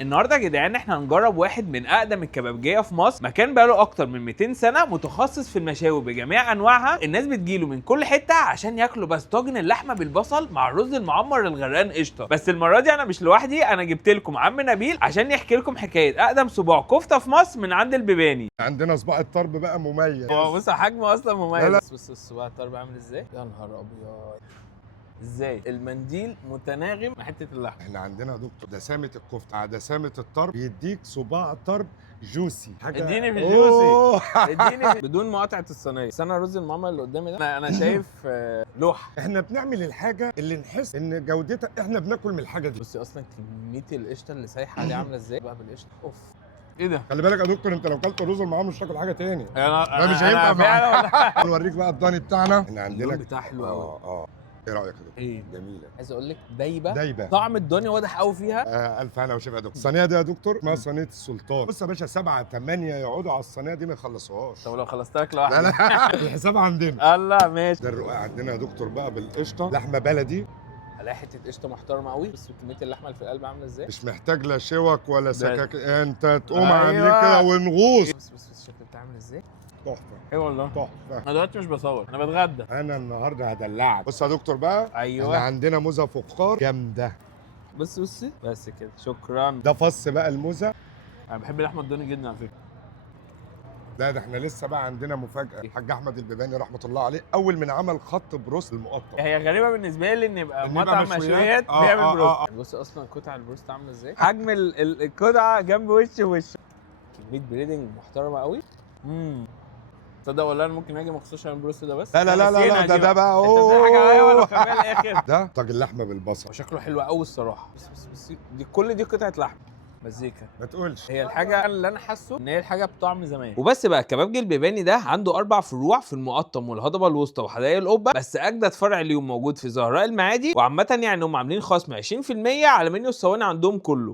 النهارده يا جدعان احنا هنجرب واحد من اقدم الكبابجيه في مصر، مكان بقاله اكتر من 200 سنه متخصص في المشاوي بجميع انواعها. الناس بتجيله من كل حته عشان ياكلوا بس طاجن اللحمه بالبصل مع الرز المعمر الغرقان قشطه. بس المره دي انا مش لوحدي، انا جبت لكم عم نبيل عشان يحكي لكم حكايه اقدم صباع كفته في مصر من عند البيباني. عندنا صباع الطرب بقى مميز. هو بص حجمه اصلا مميز. لا لا. بص الصباع الطرب عامل ازاي، يا نهار ابيض. ازاي المنديل متناغم مع حته اللحمه. احنا عندنا يا دكتور دسامه الكفته على دسامه الطرب، بيديك صباع طرب جوسي. اديني في الجوسي، اديني في بدون مقاطعه الصينيه. بس انا الرز المعمر اللي قدامي ده انا شايف لوحه. احنا بنعمل الحاجه اللي نحس ان جودتها، احنا بناكل من الحاجه دي. بصي اصلا كميه القشطه اللي سايحه عليه عامله ازاي بقى بالقشطه. اوف ايه ده. خلي بالك يا دكتور، انت لو كلت الرز المعمر مش هتاكل حاجه تاني. انا مش هينفع فعلا. نوريك بقى الضاني بتاعنا. احنا عندنا اللون بتاعه حلو قوي. ايه رايك يا دكتور؟ ايه جميله. عايز اقول لك دايبه دايبه. طعم الدنيا واضح قوي فيها. الف هنا وشفا يا دكتور. الصينيه دي يا دكتور اسمها صينيه السلطان. بص يا باشا، 7 8 يقعدوا على الصينيه دي ما يخلصوهاش. طب لو خلصت لك لوحدي. لا لا الحساب عندنا. الله ماشي. ده الرقاق عندنا يا دكتور بقى بالقشطه، لحمه بلدي. عليها حته قشطه محترمه قوي. بس كميه اللحمه اللي في القلب عامله ازاي. مش محتاج لا شوك ولا سكاك، انت تقوم أيوة. عاملين كده ونغوص. بص الشكل بتاعه عامل ازاي. تحفه. ايه والله تحفه. انا دلوقتي مش بصور، انا بتغدى. انا النهارده هدلعك. بص يا دكتور بقى، ايوه احنا عندنا موزه فخار جامده. بصي بس كده شكرا. ده فص بقى الموزه. انا بحب اللحمه الضاني جدا على فكره. لا ده احنا لسه بقى عندنا مفاجاه. الحاج احمد البيباني رحمه الله عليه اول من عمل خط بروست المقطع. هي غريبه بالنسبه لي ان يبقى إن يبقى مطعم مشويات. مشويات بيعمل بروست. بص اصلا قطع البروست عامله ازاي، حجم القطعه جنب وش كميه بريدنج محترمه قوي. تصدق والله انا ممكن اجي مخصوص عشان البروست ده بس. لا لا لا لا ده بقى انت حاجه عليا ولا خبيها الاخر. ده طاجن اللحمه بالبصل. وشكله حلو قوي الصراحه. بص دي كل دي قطعه لحمه. مزيكا ما تقولش. هي الحاجه اللي انا حاسه ان هي الحاجه بطعم زمان. وبس بقى كبابجي البيباني ده عنده 4 فروع في المقطم والهضبه الوسطى وحدائق القبه، بس اجدد فرع اليوم موجود في زهراء المعادي. وعامه يعني هم عاملين خصم 20% على منيو الصواني عندهم كله.